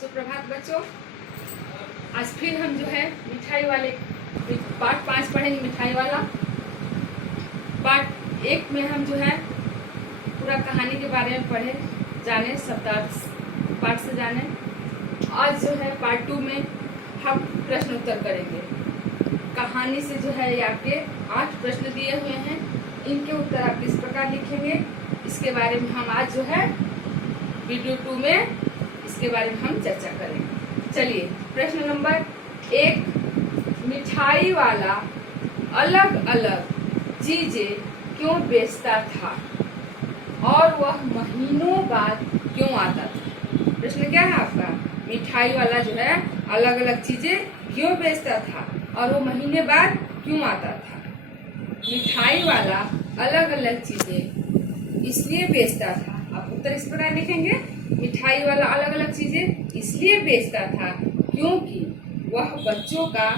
सुप्रभात बच्चों। आज फिर हम जो है मिठाई वाले पार्ट 5 पढ़ेंगे। मिठाई वाला पार्ट 1 में हम जो है पूरा कहानी के बारे में पढ़े जाने, शब्दार्थ पाठ से जाने। आज जो है पार्ट 2 में हम प्रश्न उत्तर करेंगे। कहानी से जो है ये आपके 8 प्रश्न दिए हुए हैं, इनके उत्तर आप किस प्रकार लिखेंगे इसके बारे में हम आज जो है वीडियो 2 में इसके बारे में हम चर्चा करेंगे। चलिए, प्रश्न नंबर 1, मिठाई वाला अलग अलग चीजें क्यों बेचता था और वह महीनों बाद क्यों आता था? प्रश्न क्या है आपका? मिठाई वाला जो है अलग अलग चीजें क्यों बेचता था और वो महीने बाद क्यों आता था? मिठाई वाला अलग अलग चीजें इसलिए बेचता था। आप उत्तर इस प्रकार लिखेंगे, मिठाई वाला अलग अलग चीजें इसलिए बेचता था क्योंकि वह बच्चों का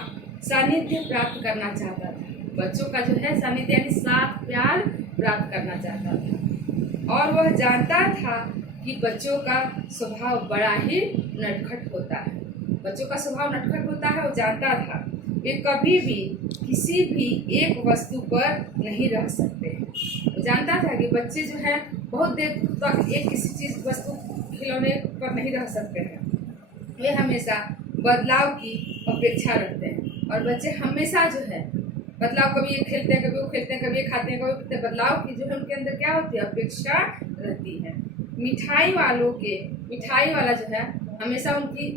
सानिध्य प्राप्त करना चाहता था। बच्चों का जो है सानिध्य यानी साथ प्यार प्राप्त करना चाहता था। और वह जानता था कि बच्चों का स्वभाव बड़ा ही नटखट होता है। बच्चों का स्वभाव नटखट होता है, वो जानता था। वे कभी भी किसी भी एक वस्तु पर नहीं रह सकते हैं। वो जानता था कि बच्चे जो है बहुत देर तक एक किसी चीज वस्तु खिलौने पर नहीं रह सकते हैं। वे हमेशा बदलाव की अपेक्षा रखते हैं और बच्चे हमेशा जो है बदलाव, कभी ये खेलते हैं, कभी वो खेलते हैं, कभी ये खाते हैं, कभी पीते हैं, बदलाव की जो है उनके अंदर क्या होती है? अपेक्षा रहती है। मिठाई वाला जो है हमेशा उनकी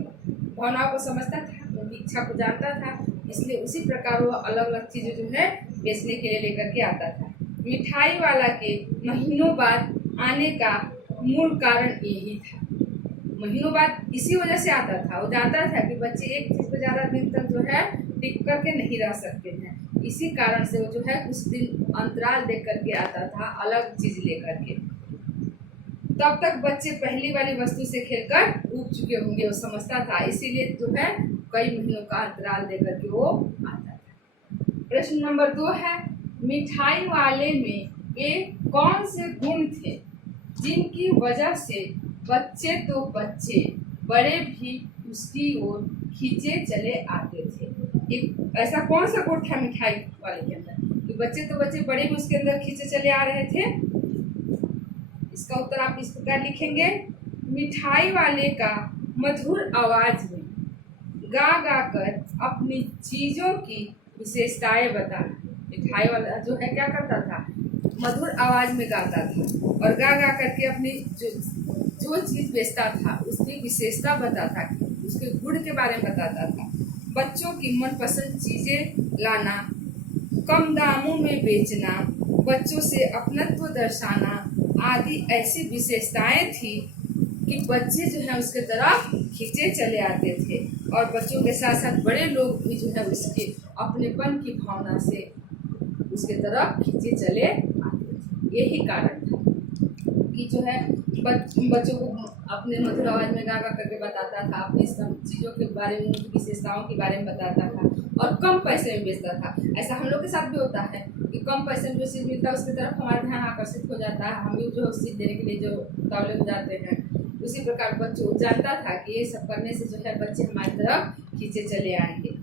भावनाओं को समझता था, उनकी इच्छा को जानता था, इसलिए उसी प्रकार वो अलग अलग चीजें जो है बेचने के लिए लेकर के आता था। मिठाई वाला के महीनों बाद आने का मूल कारण यही था। महीनों बाद इसी वजह से आता था। वो जानता था कि बच्चे एक चीज पर ज्यादा दिन तक जो है टिक करके नहीं रह सकते हैं। इसी कारण से वो जो है कुछ दिन अंतराल दे करके आता था, अलग चीज लेकर के। तब तक बच्चे पहली वाली वस्तु से खेलकर ऊब चुके होंगे, वो समझता था, इसीलिए जो है कई महीनों का अंतराल देकर के वो आता था। प्रश्न नंबर 2 है, मिठाई वाले में वे कौन से गुण थे जिनकी वजह से बच्चे तो बच्चे बड़े भी उसकी ओर खींचे चले आते थे? एक ऐसा कौन सा गुण था मिठाई वाले के अंदर कि बच्चे तो बच्चे बड़े भी उसके अंदर खींचे चले आ रहे थे? इसका उत्तर आप इस प्रकार लिखेंगे, मिठाई वाले का मधुर आवाज में गा गा कर अपनी चीजों की विशेषताएं बताना। मिठाई वाला जो है क्या करता था? मधुर आवाज में गाता था और गा गा करके अपनी जो चीज बेचता था उसकी विशेषता बताता था, उसके गुण के बारे में बताता था। बच्चों की मनपसंद चीजें लाना, कम दामों में बेचना, बच्चों से अपनत्व दर्शाना आदि ऐसी विशेषताएं थी कि बच्चे जो है उसके तरफ खींचे चले आते थे और बच्चों के साथ साथ बड़े लोग भी जो है उसके अपनेपन की भावना से उसके तरफ खींचे चले आते थे। यही कारण था कि जो है बच्चों को अपने मधुर आवाज में गा गा करके बताता था, अपनी चीज़ों के बारे में, उनकी विशेषताओं के बारे में बताता था और कम पैसे में बेचता था। ऐसा हम लोग के साथ भी होता है कि कम पैसे में जो चीज़ मिलता है उसकी तरफ हमारा ध्यान आकर्षित हो जाता है, हम भी जो चीज़ देने के लिए जो उतावले हो जाते हैं। उसी प्रकार बच्चों जानता था कि ये सब करने से जो है बच्चे हमारी तरफ खींचे चले आएंगे।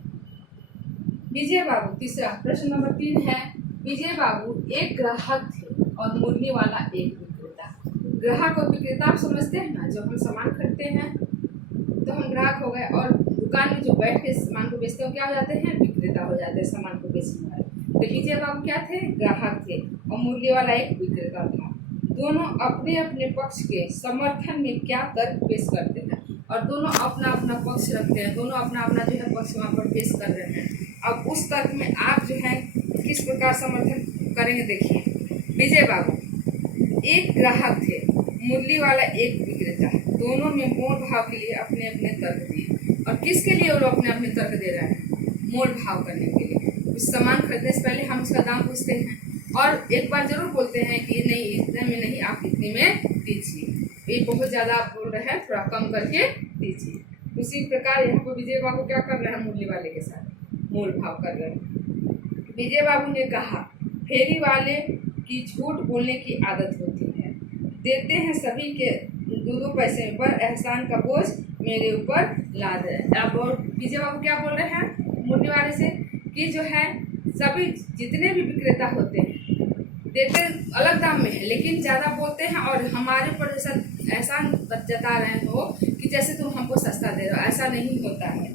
विजय बाबू, तीसरा प्रश्न नंबर 3 है, विजय बाबू एक ग्राहक थे और मुरली वाला एक विक्रेता। ग्राहक और विक्रेता आप समझते हैं ना, जो हम सामान खरीदते हैं तो हम ग्राहक हो गए और दुकान में जो बैठ के सामान को बेचते हैं क्या हो जाते हैं? विक्रेता हो जाते हैं सामान को बेचने वाले। तो विजय बाबू क्या थे? ग्राहक थे और मुरली वाला एक विक्रेता था। दोनों अपने अपने पक्ष के समर्थन में क्या तर्क पेश करते हैं और दोनों अपना अपना पक्ष रखते हैं, दोनों अपना अपना जो है पक्ष वहाँ पर पेश कर रहे हैं। अब उस तर्क में आप जो है किस प्रकार समर्थन करेंगे? देखिए, विजय बाबू एक ग्राहक थे, मुरली वाला एक विक्रेता, दोनों में मोल भाव के लिए अपने अपने तर्क दिए। और किसके लिए वो लोग अपने अपने तर्क दे रहे हैं? मोल भाव करने के लिए। कुछ सामान खरीदने से पहले हम उसका दाम पूछते हैं और एक बार जरूर बोलते हैं कि नहीं, इतने में नहीं, आप इतने में दीजिए, ये बहुत ज्यादा आप बोल रहे हैं, थोड़ा कम करके दीजिए। उसी प्रकार यहाँ पर विजय बाबू क्या कर रहे हैं? मुरली वाले के साथ मोल भाव कर रहे हैं। विजय बाबू ने कहा, फेरी वाले की झूठ बोलने की आदत होती है, देते हैं सभी के दो पैसे में, पर एहसान का बोझ मेरे ऊपर लाद है। अब पीजे बाबू क्या बोल रहे हैं मुरली वाले से कि जो है सभी जितने भी विक्रेता होते हैं देते अलग दाम में है, लेकिन ज़्यादा बोलते हैं और हमारे पर जैसा एहसान जता रहे हो कि जैसे तुम हमको सस्ता दे रहे हो। ऐसा नहीं होता है।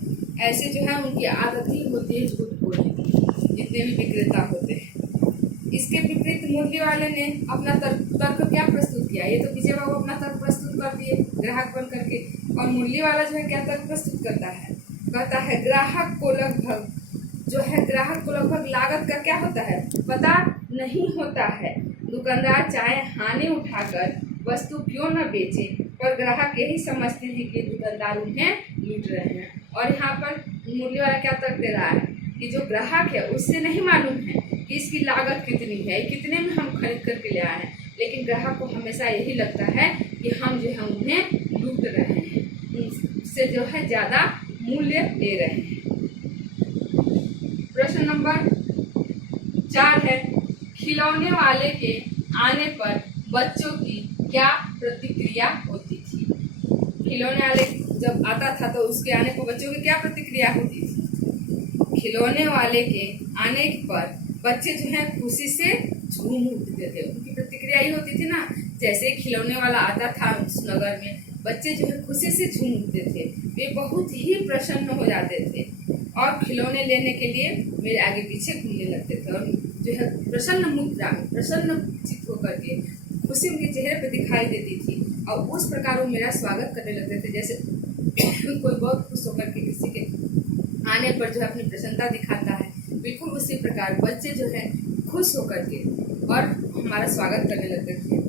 ऐसे जो है उनकी आदत ही होती है झूठ बोलने की, जितने भी विक्रेता होते हैं। इसके विपरीत मुरली वाले ने अपना तर्क क्या प्रस्तुत किया। ये तो विजय बाबू अपना तर्क प्रस्तुत कर दिए ग्राहक बन करके, और मुरली वाला जो है क्या तर्क प्रस्तुत करता है, कहता है ग्राहक को लगभग लागत का क्या होता है पता नहीं होता है। दुकानदार चाहे हानि उठाकर वस्तु क्यों न बेचे, पर ग्राहक यही समझते हैं कि दुकानदार उन्हें लूट रहे हैं। और यहाँ पर मुरली वाला क्या तर्क दे रहा है कि जो ग्राहक है उससे नहीं मालूम है कि इसकी लागत कितनी है, कितने में हम खरीद करके ले आए हैं, लेकिन ग्राहक को हमेशा यही लगता है कि हम जो है उन्हें लूट रहे हैं, उनसे जो है ज़्यादा मूल्य ले रहे हैं। प्रश्न नंबर 4 है, खिलौने वाले के आने पर बच्चों की क्या प्रतिक्रिया होती थी। खिलौने वाले जब आता था तो उसके आने पर बच्चों की क्या प्रतिक्रिया होती थी। खिलौने वाले के आने पर बच्चे जो है खुशी से झूम उठते थे। उनकी प्रतिक्रिया ये होती थी ना, जैसे खिलौने वाला आता था उस नगर में, बच्चे जो है खुशी से झूम उठते थे, वे बहुत ही प्रसन्न हो जाते थे और खिलौने लेने के लिए मेरे आगे पीछे घूमने लगते थे और जो है प्रसन्न मुद्रा में प्रसन्न चित्त होकर के खुशी उनके चेहरे पर दिखाई देती थी और उस प्रकार वो मेरा स्वागत करने लगते थे। जैसे कोई बहुत खुश होकर के किसी के आने पर जो है अपनी प्रसन्नता दिखाता है, बिल्कुल उसी प्रकार बच्चे जो है खुश होकर के और हमारा स्वागत करने लगते थे।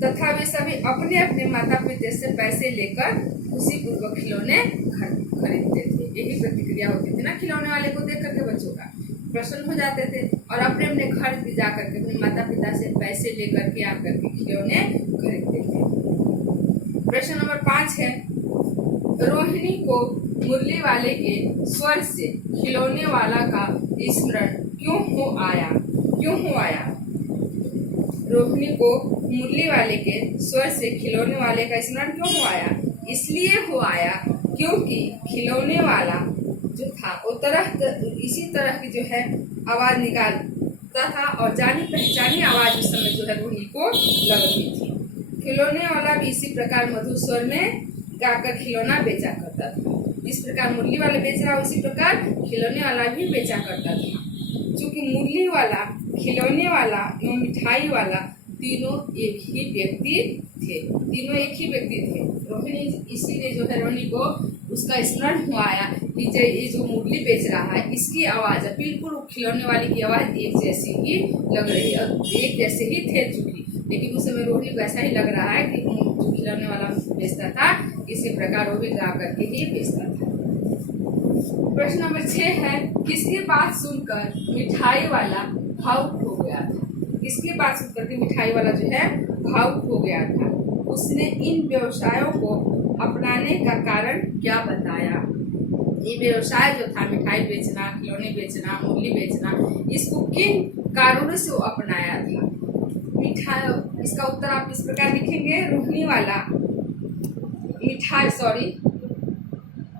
तथा वे सभी अपने अपने माता पिता से पैसे लेकर खुशी पूर्वक खिलौने खरीदते थे। यही प्रतिक्रिया होती थी ना, खिलौने वाले को देख करके बच्चों का प्रसन्न हो जाते थे और अपने अपने घर भी जा करके अपने माता पिता से पैसे लेकर के आकर के खिलौने खरीदते थे। प्रश्न नंबर 5 है, रोहिणी को मुरली वाले के स्वर से खिलौने वाला का स्मरण क्यों हो आया। रोहिणी को मुरली वाले के स्वर से खिलौने वाले का स्मरण क्यों हो आया। इसलिए हो आया क्योंकि खिलौने वाला जो था वो इसी तरह की जो है आवाज निकालता था और जानी पहचानी आवाज उस समय जो है रोहिणी को लग रही थी। खिलौने वाला भी इसी प्रकार मधुर स्वर में गाकर खिलौना बेचा करता था। जिस प्रकार मुरली वाला बेच रहा उसी प्रकार खिलौने वाला भी बेचा करता था। क्योंकि मुरली वाला, खिलौने वाला एवं मिठाई वाला तीनों एक ही व्यक्ति थे। रोहिणी इसीलिए जो है रोहिणी को उसका स्मरण हुआ आया कि ये जो मुरली बेच रहा है इसकी आवाज बिल्कुल खिलौने वाली की आवाज एक जैसी ही लग रही है और एक जैसे ही थे चूंकि, लेकिन उस समय रोहिणी को ऐसा ही लग रहा है कि जो खिलौने वाला बेचता था इसी प्रकार वो भी गा करके ही बेचता था। प्रश्न नंबर 6 है, किसकी बात सुनकर मिठाई वाला भावुक हो गया था। किसकी बात सुनकर के मिठाई वाला जो है भावुक हो गया था। उसने इन व्यवसायों को अपनाने का कारण क्या बताया। ये व्यवसाय जो था मिठाई बेचना, खिलौने बेचना, मुरली बेचना, इसको किन कारणों से वो अपनाया था। इसका उत्तर आप इस प्रकार लिखेंगे, रोहिणी वाला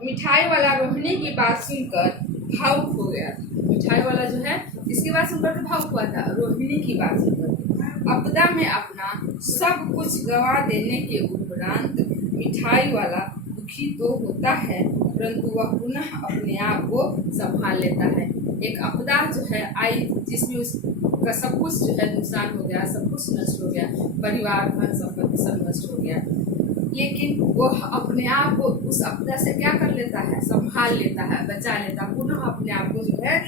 मिठाई वाला रोहिणी की बात सुनकर भावुक हो गया। मिठाई वाला जो है इसकी बात सुनकर के भावुक हुआ था, रोहिणी की बात सुनकर। आपदा में अपना सब कुछ गवा देने के उपरांत मिठाई वाला दुखी तो होता है, परंतु वह पुनः अपने आप को संभाल लेता है। एक आपदा जो है आई जिसमें उसका सब कुछ जो है नुकसान हो गया, सब कुछ नष्ट हो गया, परिवार धन संपत्ति सब नष्ट हो गया, लेकिन वह अपने आप को उस आपदा से क्या कर लेता है, संभाल लेता है, बचा लेता है, पुनः अपने आप को जो है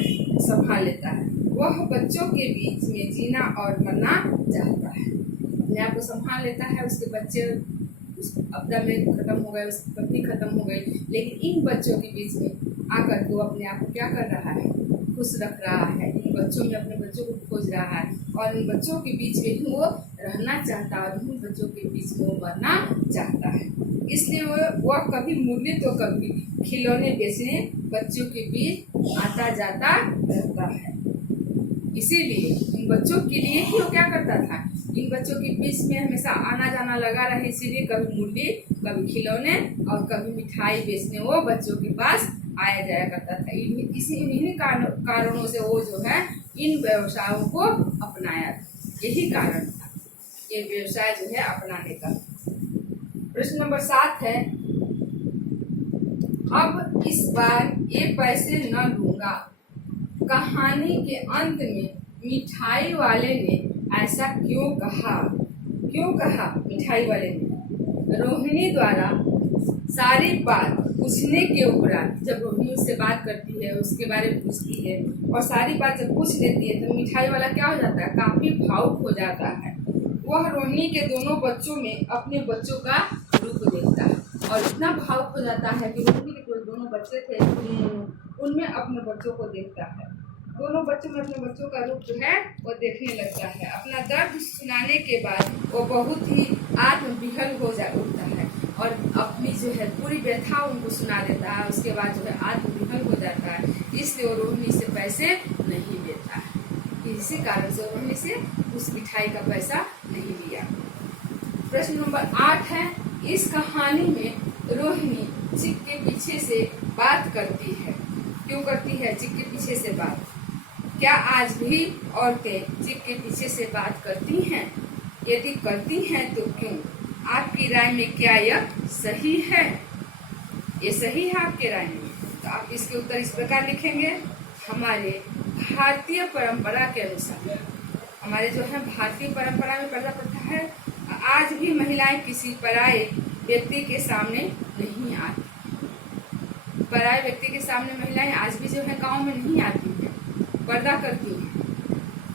संभाल लेता है। वह बच्चों के बीच में जीना और मरना चाहता है, अपने आप को संभाल लेता है। उसके बच्चे उस आपदा में खत्म हो गए, उसकी पत्नी खत्म हो गई, लेकिन इन बच्चों के बीच में आकर के वो अपने आप को क्या कर रहा है, खुश रख रहा है। इन बच्चों में अपने बच्चों को खोज रहा है और इन बच्चों के बीच में ही वो रहना चाहता है और इन बच्चों के बीच में वो मरना चाहता है। इसलिए वह कभी मुरली तो कभी खिलौने बेचने बच्चों के बीच आता जाता रहता है। इसीलिए इन बच्चों के लिए ही वो क्या करता था, इन बच्चों के बीच में हमेशा आना जाना लगा रहे। इसीलिए कभी मूली, कभी खिलौने और कभी मिठाई बेचने वो बच्चों के पास आया जाया करता था। इन्हीं कारणों से वो जो है इन व्यवसायों को अपनाया था। यही कारण था ये व्यवसाय जो है अपनाने का। प्रश्न नंबर 7 है, अब इस बार ये पैसे न लूंगा। कहानी के अंत में मिठाई वाले ने ऐसा क्यों कहा? क्यों कहा मिठाई वाले ने? रोहिणी द्वारा सारी बात पूछने के उपरांत, जब रोहिणी उससे बात करती है, उसके बारे में पूछती है और सारी बात जब पूछ लेती है तो मिठाई वाला क्या हो जाता है, काफी भावुक हो जाता है। वह रोहिणी के दोनों बच्चों में अपने बच्चों का रूप देखता है और इतना भावुक हो जाता है कि रोहिणी के दोनों बच्चे थे उनमें अपने बच्चों को देखता है। दोनों बच्चों में अपने बच्चों का रूप जो है वो देखने लगता है। अपना दर्द सुनाने के बाद वो बहुत ही आत्मविहल हो उठता है और अपनी जो है पूरी व्यथा उनको सुना देता है। उसके बाद जो है आत्मविहल हो जाता है, इसलिए वो रोहिणी से पैसे नहीं लेता है। इसी कारण से रोहिणी से उस मिठाई का पैसा नहीं लिया। प्रश्न नंबर 8 है, इस कहानी में रोहिणी चिक के पीछे से बात करती है। क्यों करती है चिक के पीछे से बात? क्या आज भी औरतें चिक के पीछे से बात करती हैं? यदि करती हैं तो क्यों? आपकी राय में क्या यह सही है? ये सही है आपके राय में? तो आप इसके उत्तर इस प्रकार लिखेंगे, हमारे भारतीय परंपरा के अनुसार, हमारे जो है भारतीय परंपरा में पर्दा प्रथा है, आज भी महिलाएं किसी पराये व्यक्ति के सामने नहीं आती। पराये व्यक्ति के सामने महिलाएं आज भी जो है गांव में नहीं आती हैं, पर्दा करती हैं।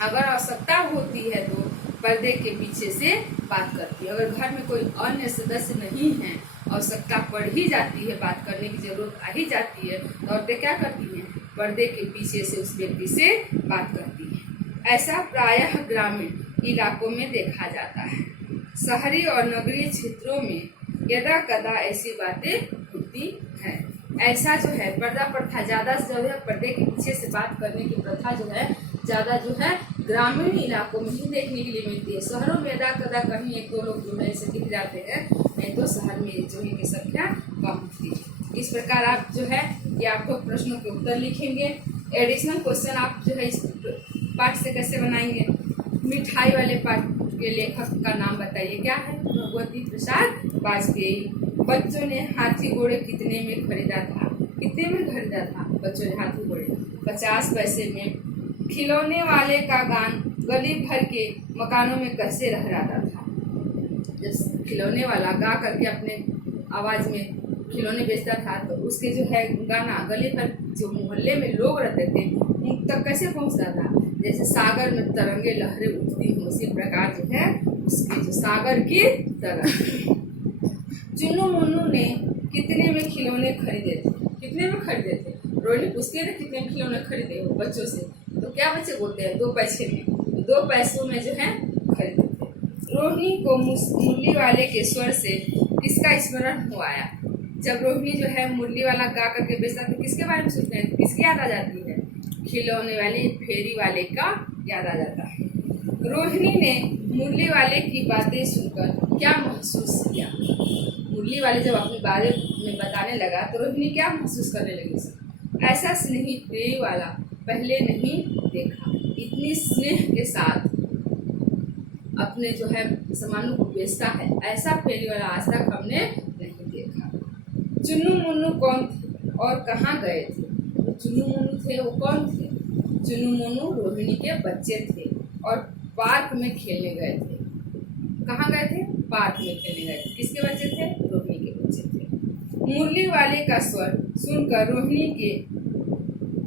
अगर आवश्यकता होती है तो पर्दे के पीछे से बात करती है। अगर घर में कोई अन्य सदस्य नहीं है, आवश्यकता पड़ ही जाती है, बात करने की जरूरत आ ही जाती है, तो औरतें क्या करती हैं, पर्दे के पीछे से उस व्यक्ति से बात करती हैं। ऐसा प्रायः ग्रामीण इलाकों में देखा जाता है। शहरी और नगरीय क्षेत्रों में यदा कदा ऐसी बातें होती हैं। ऐसा जो है पर्दा प्रथा ज्यादा जो है पर्दे के पीछे से बात करने की प्रथा जो है ज्यादा जो है ग्रामीण इलाकों में ही देखने के लिए मिलती है। शहरों में यदा कदा कहीं एक दो लोग जो है ऐसे दिख जाते हैं, नहीं तो शहर में जो है की संख्या कम होती है। इस प्रकार आप जो है ये आपको प्रश्नों के उत्तर लिखेंगे। एडिशनल क्वेश्चन आप जो है इस पाठ से कैसे बनाएंगे? मिठाई वाले पाठ के लेखक का नाम बताइए, क्या है? भगवती प्रसाद वाजपेयी। बच्चों ने हाथी घोड़े कितने में खरीदा था? कितने में खरीदा था बच्चों ने हाथी घोड़े? 50 पैसे में। खिलौने वाले का गान गली भर के मकानों में कैसे लहराता था? जब खिलौने वाला गा करके अपने आवाज में खिलौने बेचता था तो उसके जो है गाना गली भर जो मोहल्ले में लोग रहते थे उन तक कैसे पहुंचता था? जैसे सागर में तरंगे लहरें उठती हों, उसी प्रकार जो है उसकी जो सागर की तरह। चुन्नू मुन्नू ने कितने में खिलौने खरीदे थे? कितने में खरीदे थे? रोहिणी पूछती है ना कितने में खिलौने खरीदे हो बच्चों से, तो क्या बच्चे बोलते हैं 2 पैसे में। 2 पैसों में जो है खरीदे थे। रोहिणी को मुरली वाले के स्वर से किसका स्मरण हो आया? जब रोहिणी जो है मुरली वाला गा करके बेचता तो किसके बारे में सोचते हैं? किसकी याद आ जाती है? खिलौने वाले फेरी वाले का याद आ जाता है। रोहिणी ने मुरली वाले की बातें सुनकर क्या महसूस किया? मुरली वाले जब अपने बारे में बताने लगा तो रोहिणी क्या महसूस करने लगी? ऐसा स्नेही फेरी वाला पहले नहीं देखा। इतनी स्नेह के साथ अपने जो है सामानों को बेचता है, ऐसा फेरी वाला आज तक हमने नहीं देखा। चुन्नू मुन्नू कौन थे और कहाँ गए थे? चुन्नू मुन्नू थे वो कौन थे? चुन्नू मुन्नू रोहिणी के बच्चे थे और पार्क में खेलने गए थे। कहाँ गए थे? पार्क में खेलने गए थे। किसके बच्चे थे? रोहिणी के बच्चे थे। मुरली वाले का स्वर सुनकर रोहिणी के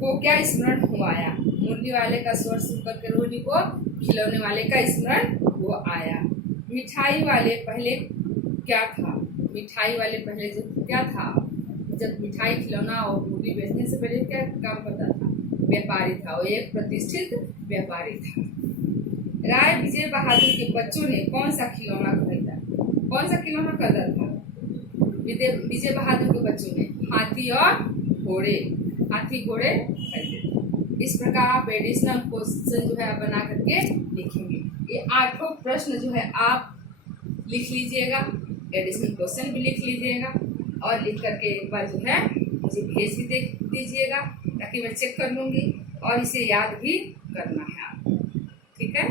को क्या स्मरण हो आया? मुरली वाले का स्वर सुनकर के रोहिणी को खिलौने वाले का स्मरण हो आया। मिठाई वाले पहले क्या था? मिठाई वाले पहले जो क्या था? जब मिठाई खिलौना और मूर्ति बेचने से पहले क्या काम करता था? व्यापारी था, वो एक प्रतिष्ठित व्यापारी था। राय विजय बहादुर के बच्चों ने कौन सा खिलौना खरीदा? कौन सा खिलौना खरीदा था विजय बहादुर के बच्चों ने? हाथी और घोड़े। हाथी घोड़े खरीदे। इस प्रकार आप एडिशनल क्वेश्चन जो है बना करके लिखेंगे। ये 8 प्रश्न जो है आप लिख लीजिएगा, एडिशनल क्वेश्चन भी लिख लीजिएगा और लिख करके एक बार जो है मुझे भेज भी दे दीजिएगा ताकि मैं चेक कर लूँगी और इसे याद भी करना है आपको। ठीक है।